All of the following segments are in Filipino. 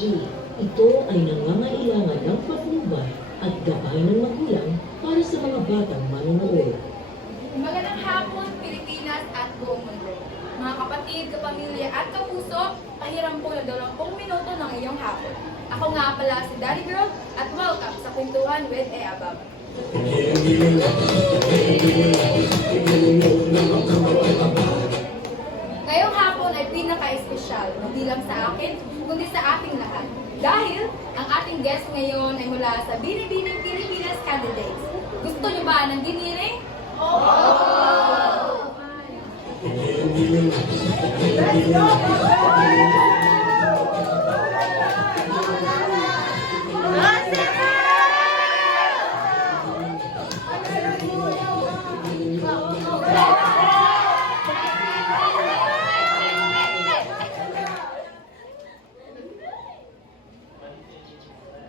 technology. Ito ay nangangailangan ng patnubay at gabay ng magulang para sa mga batang manonood. Magandang hapon, Pilipinas at buong mundo. Mga kapatid, kapamilya at kapuso, pahiram po na 20 minuto ng iyong hapon. Ako nga pala si Daddy Girl at welcome sa Kwentuhan with Eabab. Ngayong hapon ay pinaka-espesyal, hindi lang sa akin, kundi sa ating lahat. Dahil ang ating guest ngayon ay mula sa Binibining Pilipinas Candidates. Gusto niyo ba ng giniling? Oh! Let's go!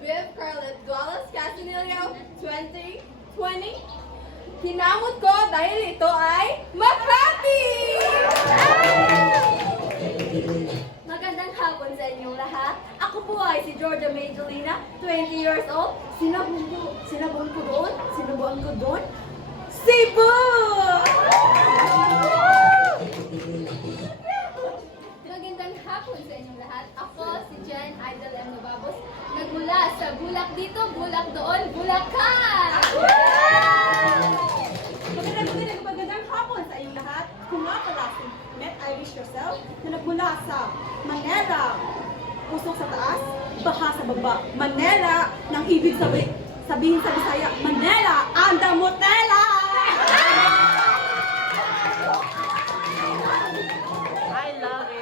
With Carlet Dualas Casanillo 2020. Hinamot ko dahil ito ay Makati! Magandang hapon sa inyong lahat. Ako po ay si Georgia Majolina, 20 years old. Sinabon ko doon. Cebu! Magandang hapon sa inyong lahat. Ako si Jen Idol M. Nababos. Nagmula sa Bulak dito, Bulak doon, Bulacan! Magandang hapon sa inyong lahat. Kung nga pala si Met Irish yourself na nagmula sa Manila, pusok sa taas, baha sa baba. Manila, nang ibig sabihin sa Bisaya, Manila, anda motela! I love it.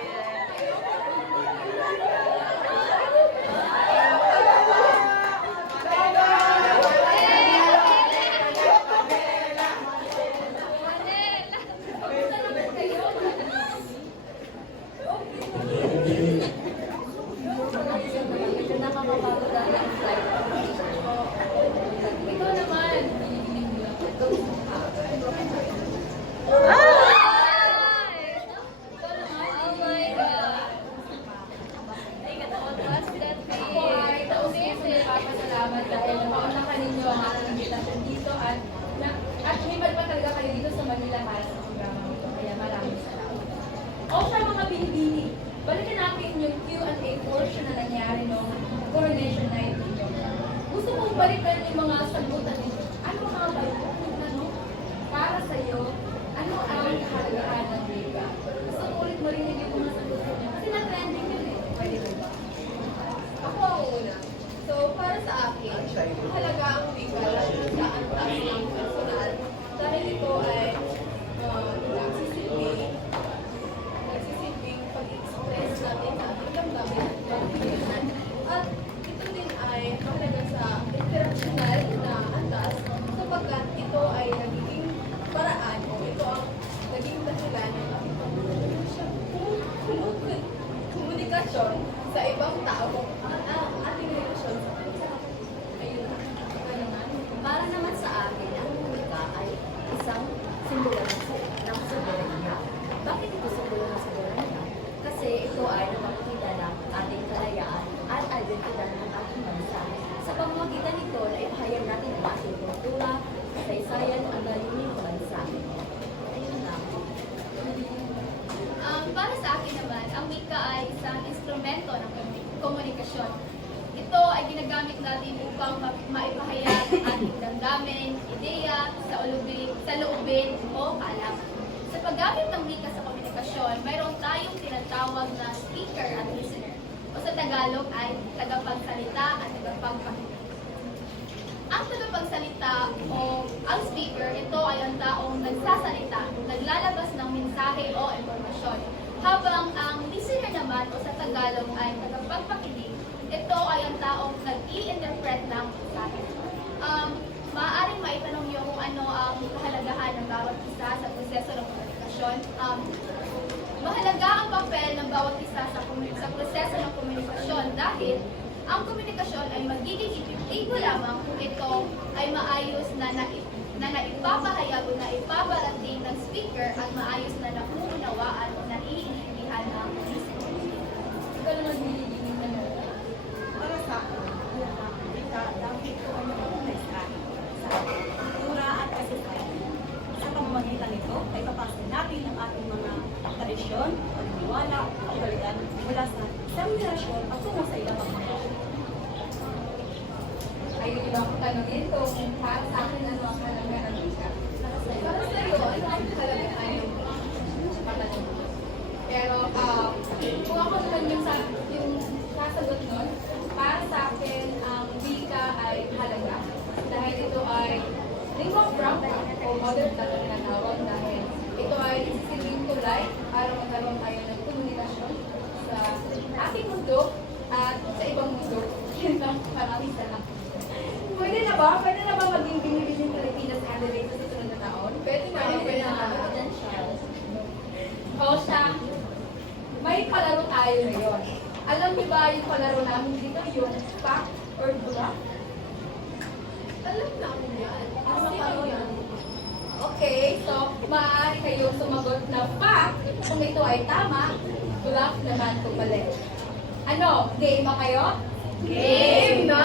Ikaw naman. Ako ay tausip sa ipapasalamat dahil napauna ka ninyo ang aking invitation dito at humibad pa talaga kayo dito sa Manila para sa programa nito. Kaya maraming salamat. O sa mga binibini, balikan natin yung Q&A portion na nangyari noong coronation night ninyo. Gusto kong balikan yung mga sagutan ninyo. Ano ang mga balikan ano? Para sa'yo, ano ang kahalagahan ng wika? Gusto ko ulit marinig yung mga sagutan niyo. Kasi na-trending yun eh. Pwede ba? Ako ang una. So, para sa akin, mahalaga ang wika lalo na sa antas ng personal. Dahil ito ay nagsisilbing pag-express natin sa ating damdamin at pag-iinan. At ito din ay mahalaga sa international na antas sapagkat ito ay nagiging paraan o ito ang naging dahilan ng ating komunikasyon sa ibang tao at ang ating relasyon sa kanila. Ayun na. Ikaw naman. Para naman sa akin, ang wika ay isang simbolo ng soberanya. Bakit ito simbolo ng soberanya? Kasi ito ay napakita ng ating kalayaan at identidad ng ating bansa. Sa pamamagitan nito, naipahayag natin ang ating kultura, kasaysayan, ang galing ng bansa. Ayun lang. Para sa akin naman, ang wika ay isang instrumento ng komunikasyon. Ito ay ginagamit natin upang maipahayag ang ating damdamin, ideya, sa loobin o kalam. Sa paggamit ng wika sa komunikasyon, mayroon tayong tinatawag na speaker at listener. O sa Tagalog ay tagapagsalita at tagapagpakinig. Ang tagapagsalita o ang speaker, ito ay ang taong nagsasalita, naglalabas ng mensahe o impormasyon. Habang ang listener naman o sa Tagalog ay tagapagpakinig, ito ay ang taong nag-i-interpret ng mensahe. Maaaring maitanong niyo kung ano ang kahalagahan ng bawat isa sa proseso ng komunikasyon. Mahalaga ang papel ng bawat isa sa proseso ng komunikasyon dahil ang komunikasyon ay magiging epektibo lamang kung ito ay maayos na naipapahayag o naipabarating ng speaker at maayos na nakuunawaan o naiintindihan ng listener. Ikaw naman nililingin na sagot nun, para sa akin, ang wika ay halaga. Dahil ito ay lingua franca o mother tongue na tinatawag dahil ito ay nagsisilbing tulay para magkaroon tayo ng komunikasyon sa ating mundo at sa ibang mundo. Yun lang, maraming salamat. Pwede na ba? Pwede na ba maging binibining Pilipinas candidate sa susunod na taon? Pwede na. Pwede na. O siya, may palaro tayo ngayon. Alam niyo ba yung palaro namin dito, yung fact or bluff? Alam namin yan. Ano yan? Okay, so maaari kayong sumagot na fact kung ito ay tama, bluff naman kung mali. Ano, game ba kayo? Game na!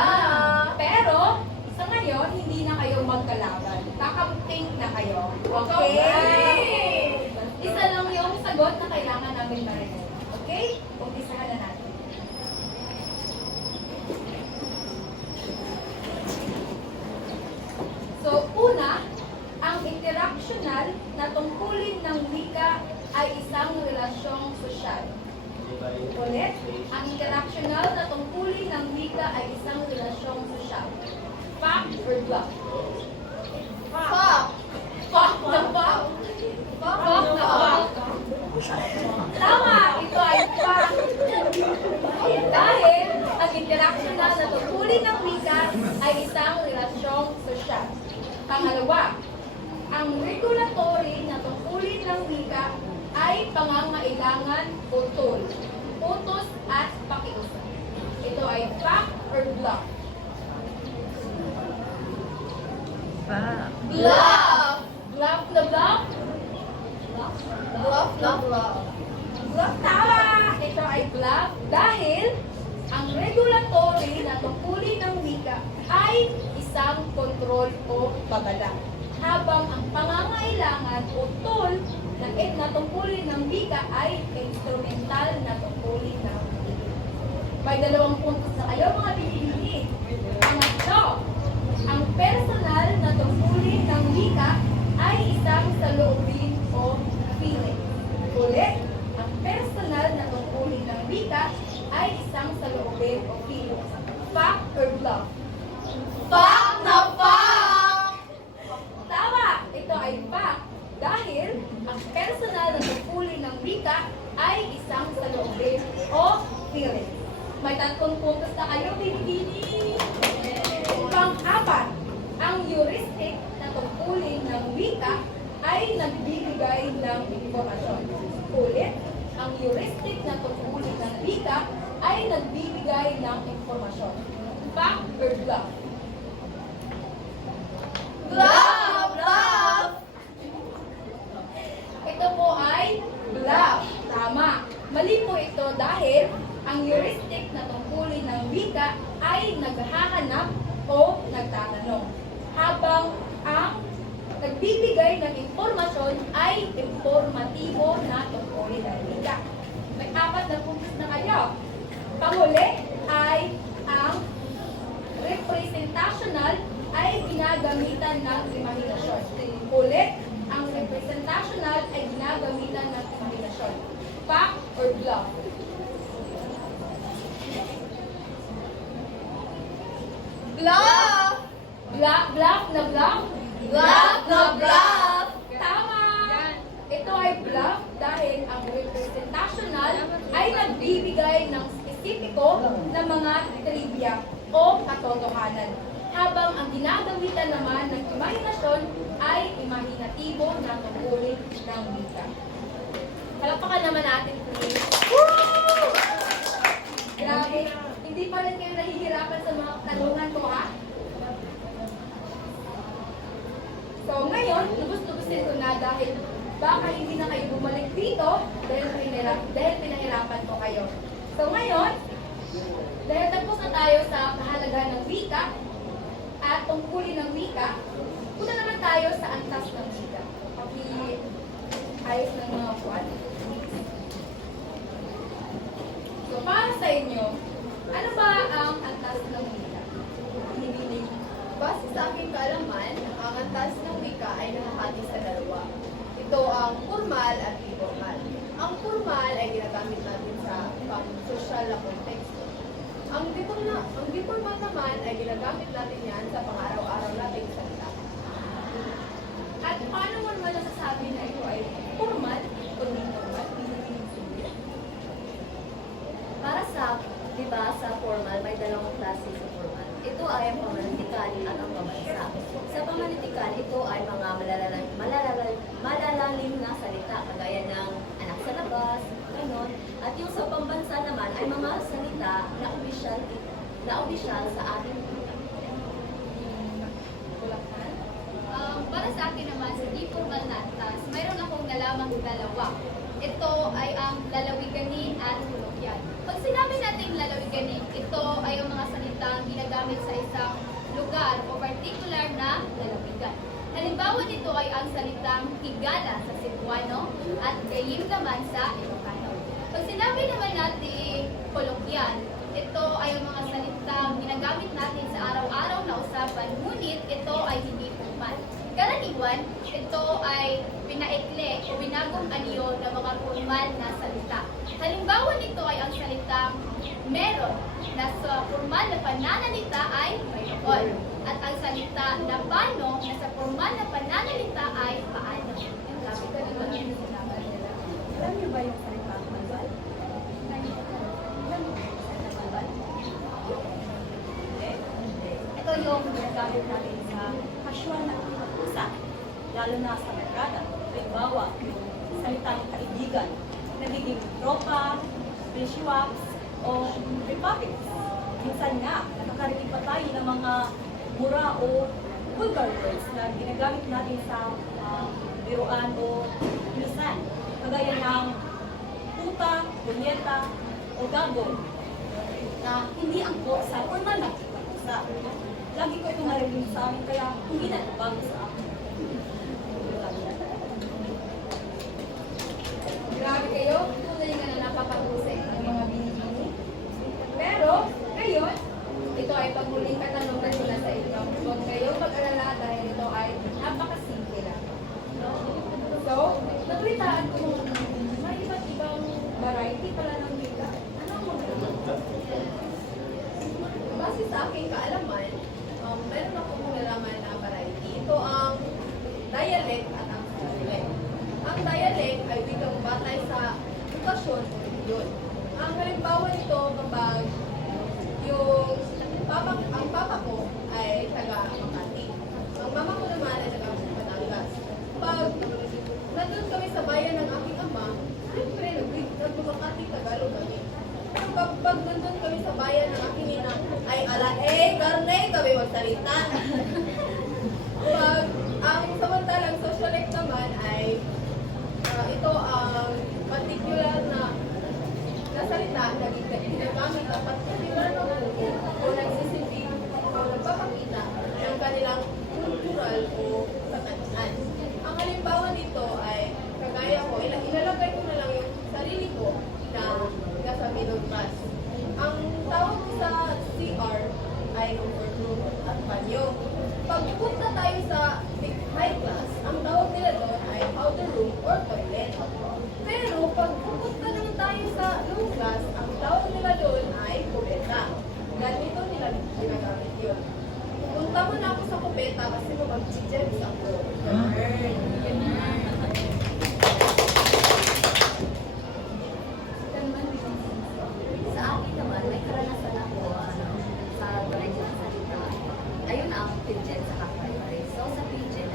Pero, sa ngayon, hindi na kayo magkalaban. Kakamping na kayo. Okay? Isa lang yung sagot na kailangan namin marinig. Okay? Umpisahan na natin. So, una, ang interactional na tungkulin ng wika ay isang relasyong sosyal. Ulit, ang interactional na tungkulin ng wika ay isang relasyong sosyal. Fact or bluff? Fact! Fact na fact! Fact na fact! Tama! Ito ay fact! Dahil ang interactional na tungkulin ng wika ay isang relasyong sosyal. Pangalawa, ang regulatory na tungkulin ng wika ay pangangailangan o tool, utos at pakiusap. Ito ay fact or bluff? Fact. Bluff! Bluff na bluff? Bluff na bluff. Bluff, tama! Ito ay bluff dahil ang regulatory na tungkulin ng wika ay isang kontrol o babala. Habang ang pangangailangan o tool na tungkulin ng wika ay instrumental na tungkulin ng wika. May 2 puntos na kayo mga pinili. Pangatlo, ang personal na tungkulin ng wika ay isang saloobin o feeling. Ulit, ang personal na tungkulin ng wika ay isang saloobin o feeling. Fact or bluff? Fact na fact! Tama! Ito ay fact dahil ang personal na tungkulin ng wika ay isang saloobin o feeling. May 3 puntos na kayo, binibini! Pang-apat, ang heuristic na tungkulin ng wika ay nagbibigay ng informasyon. Ulit, ang heuristic na tungkulin ng wika ay nagbibigay ng informasyon. Fact or bluff? Bluff! Bluff! Ito po ay bluff. Tama. Mali po ito dahil ang heuristic na tungkulin ng wika ay naghahanap o nagtatanong. Habang ang nagbibigay ng impormasyon ay informatibo na tungkulin ng wika. May 4 na puntos na kayo. Panghuli ay ang representational ay ginagamitan ng imahinasyon. Ulit, ang representational ay ginagamitan ng imahinasyon. Fact or bluff? Bluff! Bluff na bluff? Bluff na bluff! Tama! Ito ay bluff dahil ang representational ay nagbibigay ng spesipiko na mga trivia o katotohanan. Habang ang ginagamitan naman ng imahinasyon ay imahinatibo na tungkulin ng wika. Palakpakan naman natin, please. Woo! Grabe, hindi pa rin kayo nahihirapan sa mga tanungan ko, ha? So, ngayon, lubos-lubusin ko na dahil baka hindi na kayo bumalik dito dahil pinahirapan ko kayo. So, ngayon, dahil tapos na tayo sa kahalagahan ng wika at tungkulin ng wika, punta naman tayo sa antas ng wika. Ayos ng mga buwan. So, para sa inyo, ano ba ang antas ng wika? Hinibiling. Base sa aking kaalaman, ang antas ng wika ay nakahati sa 2. Ito ang formal at informal. Ang formal ay ginagamit natin sa pang-social na konteksto. Ang deformal naman ay ginagamit natin yan sa pang-araw-araw nating salita. At paano mo naman nasasabi na ito ay formal o informal? Para sa, di ba, sa formal, may dalawang klase sa formal. Ito ay ang pamanitikal at ang pambansa. Sa pamanitikal, ito ay mga malalalim na salita, kagaya ng anak sa labas, ganon. At yung sa pambansa naman ay mga salita na opisyal sa ating Para sa akin naman, sa di formal na antas, mayroon akong nalamang dalawa. Ito ay ang lalawiganin at kolokyal. Pag sinabi natin lalawiganin, ito ay ang mga salitang ginagamit sa isang lugar o particular na lalawigan. Halimbawa nito ay ang salitang higala sa Cebuano at gayim naman sa Ilocano. Pag sinabi naman natin kolokyal, ito ay ang mga salitang ginagamit natin sa araw-araw na usapan, ngunit ito ay hindi formal. Karaniwan, ito ay pinaikli o binagong anyo ng mga formal na salita. Halimbawa nito ay ang salitang meron, na sa formal na pananalita ay mayroon. At ang salita na paano, na sa formal na pananalita ay paano. Yung sabi ko dito ang sinabi nila. Alam niyo ba yung salita malbal? Ito yung ginagamit natin sa casual na usa, lalo na sa merkada. Halimbawa, yung salitang kaibigan, nagiging tropa, friendships, o republics. Minsan nga, nakakarinig pa tayo ng mga mura o vulgar words na ginagamit natin sa biruan o ilisan. Kagaya ng puta, bunyeta, o gago na hindi angko sa formal na pag-usa. Lagi ko itong narinig sa amin, kaya hindi na bago sa akin. Grabe kayo, tunay nga na napapag-usay ng mga binibini. Pero, ngayon, ito ay pagmuling katanungan ko na sa inyo. Huwag kayong mag-alala dahil ito ay napakasimple lang. So, nabalitaan ko may iba't ibang variety pala ng wika. Ano ang mga base sa aking kaalaman, meron akong nalaman na variety. Ito ang dialect at ang dialect. Ang dialect ay wikang batay sa edukasyon o reliyon. Ang halimbawa nito kapag ang papa ko ay taga Makati. Ang mama ko naman ay taga Batangas. Pag nandun kami sa bayan ng aking ama, siyempre nag-Makati Tagalog kami. Pero pag nandun kami sa bayan ng aking ina, ay karne kami magsalita. Pag ang samantalang socialite naman ay ito ang particular na salita na ginagamit ang particular na grupo o nagsisilbi o nagpapakita ng kanilang cultural o katangian. Ang halimbawa nito ay kagaya ko, ilalagay ko na lang yung sarili ko na nasa middle class. Ang tawag ko sa CR ay comfort room at banyo. Pag punta tayo sa high class, ang tawag nila doon ay powder room or toilet. Pero pag pupunta naman tayo sa low class, ang tawag nila doon ay kubeta. Ganito nila ginagamit yun. Punta mo na ako sa kubeta kasi mag-chichens ako. Sa akin naman, may karanasan ako sa dialect na salita. Ayun ang pidgin sa kakaiba. So sa pidgin,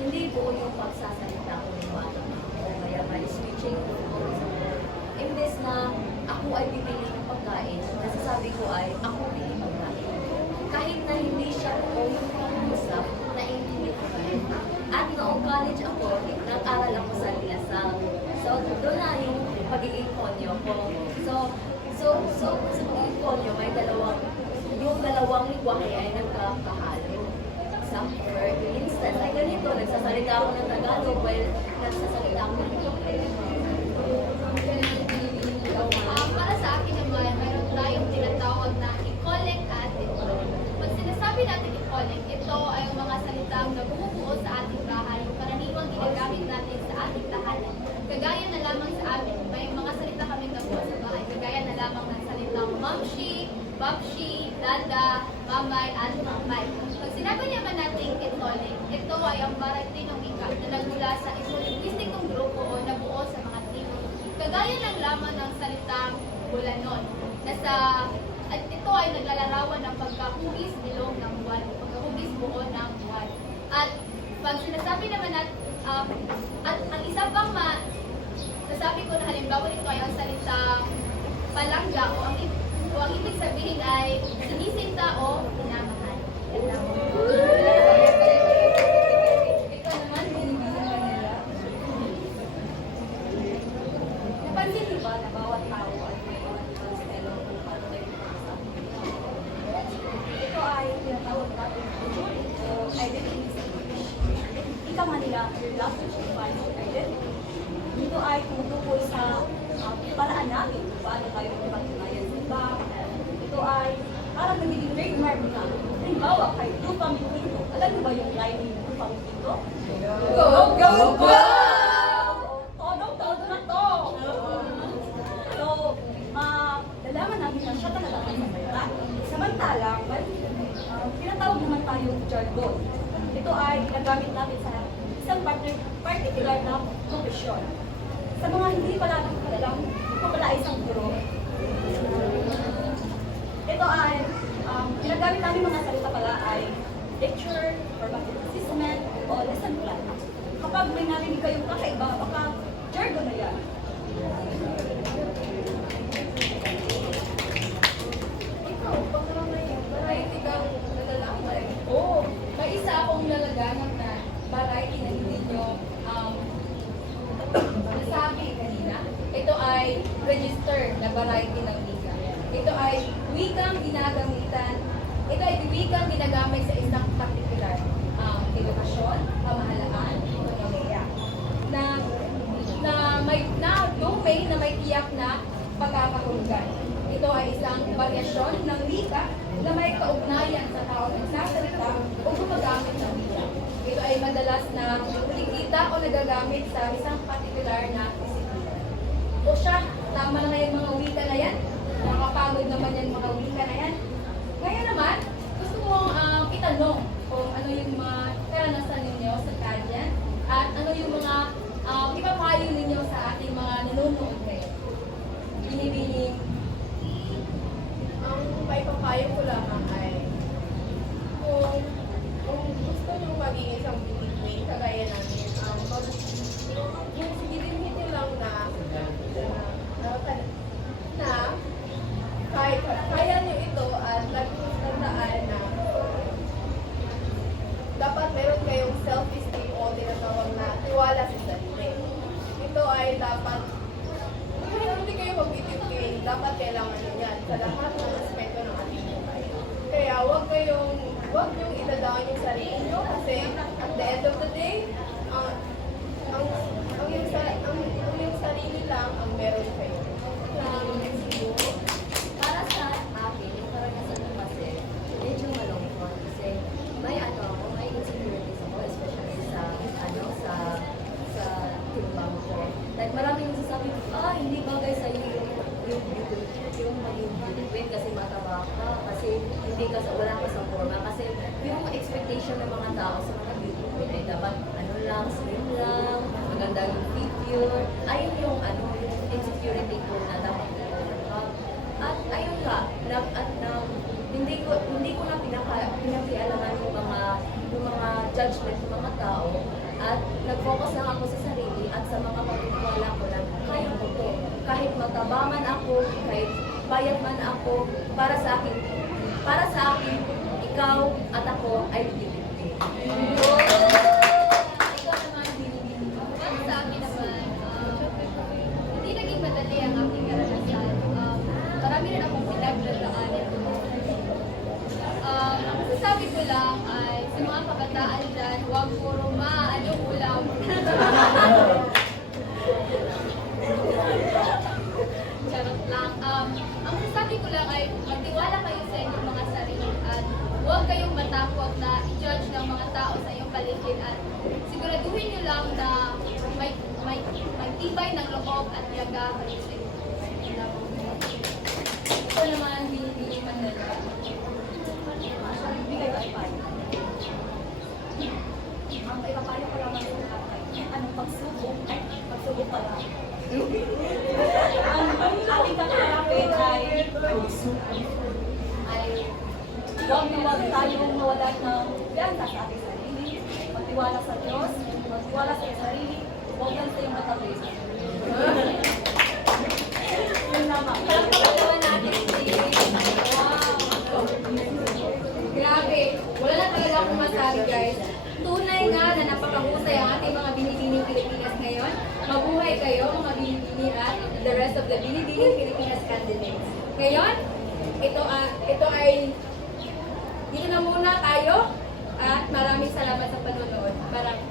hindi buo yung pagsasalita ko ng bata. O kaya may switching ko. Imbes na ako ay pipili ng pagkain, nasasabi ko ay ako pili pagkain. Kahit na hindi siya o yung pag-usap, naiintindihan ko pa rin. At noong college ako, nag-aral ako sa Lilasang. So doon na yung pagiging konyo ko. So sa pagiging konyo, may yung dalawang lingwahe ay nagkakahalo. For instance, ay ganito, nagsasalita ako ng Tagalog while nagsasalita ako ng Para sa akin naman, mayroon tayong tinatawag na i-collect at i-collect. Pag sinasabi natin i-collect, ito ay ang mga salitang nabumubuo sa ating bahay, karaniwang ginagamit natin sa ating tahanan. Kagaya na lamang sa amin, may mga salita kami nabuo sa bahay, kagaya na lamang ng salitang mamshi, Bulanon. At ito ay naglalarawan ng pagkahugis bilog ng buwan, o pagkahugis buo ng buwan. At pag sinasabi naman at ang isa pang nasabi ko na halimbawa nito ay ang salita palangga o ang ibig sabihin ay sinisinta o minamahal. Ikaw naman, binibilang ka nila. Napansin niyo ba na bawat tao ay may ibang estilo kung paano tayo pumasa? Ito ay tinatawag natin o identity speech. Ika nga nila, your love to define your identity. Ito ay tumutukoy sa paraan namin kung paano tayo magpatunayan sa iba. Ito ay parang nagiging trademark na. Halimbawa, kay Lupang Quinto. Alam niyo ba yung line ni Lupang Quinto? Go, go, go! Todo na to! So, malalaman namin na siya talaga ang salita. Samantalang, tinatawag naman tayong jargon. Ito ay ginagamit natin sa isang particular na profesyon. Sa mga hindi pala alam, ito pala ay isang guro. Ito ay, ginagamit namin mga salita pala ay lecture, formative assessment, o lesson plan. Kapag may narinig kayong kakaiba, baka jargon na yan. Ikaw, pag may variety kang nalalakay, Oo. may isa akong nalaganap na variety na hindi nyo nasabi kanina. Ito ay register na variety ng wika. Ito ay wikang ginagamitan. Ito ay wikang ginagamit sa isang particular edukasyon, pamahalaan, ekonomiya. Na domain na may tiyak na pagkakahulugan. Ito ay isang varyasyon ng wika na may kaugnayan sa tao ng nagsasalita o gumagamit ng wika. Ito ay madalas na nakikita o nagagamit sa isang particular na disiplina. O siya, tama na ngayon mga wika na yan? Nakapagod naman yan mga wika na yan? Ngayon naman, gusto kong itanong kung ano yung mga karanasan ninyo sa Kadian at ano yung mga ipapayo ninyo sa ating mga nanonood ngayon. Binibining, ang maipapayo ko lamang ay kung gusto nyo maging isang beauty queen, kagaya namin, yung sigilin nyo lang na kahit kaya nyo ito at tandaan na dapat meron kayong self-esteem o tinatawag na tiwala sa sarili. Ito ay dapat, kahit hindi kayo mag-beauty queen, dapat kailangan nyo yan sa lahat ng aspekto ng ating buhay. Kaya huwag niyong itadown yung sarili nyo kasi at the end of the day, ang yung sarili lang ang meron kayo. Para sa akin, yung karanasan ko kasi, medyo malungkot kasi may insecurities ako, especially sa timbang ko. Like maraming nagsasabi, hindi bagay sa'yo yung maging beauty queen kasi mataba ka, kasi hindi ka, wala ka sa forma, kasi yung expectation ng mga tao sa mga beauty queen ay dapat slim lang, maganda yung figure, ayun yung insecurity ko na dapat at ayun nga, hindi ko na pinakialaman yung mga judgment ng mga tao at nag-focus lang ako sa sarili at sa mga pagkakawala ko na kaya ko to. Kahit mataba man ako, kahit bayad man ako, para sa akin, ikaw at ako ay bibigay. Ikaw naman, binibili. Para sa akin naman, hindi naging madali ang aking karanasan. Marami rin akong pinagdadaanan. Ang masasabi ko lang ay sa mga kabataan dyan, huwag puro maanyong ulam. Charot lang. Ang masasabi ko lang ay magtiwala kayo sa inyong mga sarili at huwag kayong matakot na i-judge ng mga tao sa iyong paligid at siguraduhin nyo lang na may tibay ng loob at yaga kayo sa inyo. Ito naman, binibili Manila. Bigay ko ay payo. Ang ipapayo ko lamang sa lahat ay pagsubok pala. Ang ating kakarapin ay huwag na huwag tayong mawalan ng kumpiyansa sa ating sarili, magtiwala sa Diyos, magtiwala sa iyong sarili, huwag lang sa iyong matabi. Yun lamang. Palagpapalawan natin si Grabe, wala na talaga akong masabi guys. Tunay na napakahusay ang ating mga binibining Pilipinas ngayon. Mabuhay kayo mga binibini at the rest of the binibining Pilipinas candidates. Ngayon, ito ay dito na muna tayo at maraming salamat sa panonood. Maraming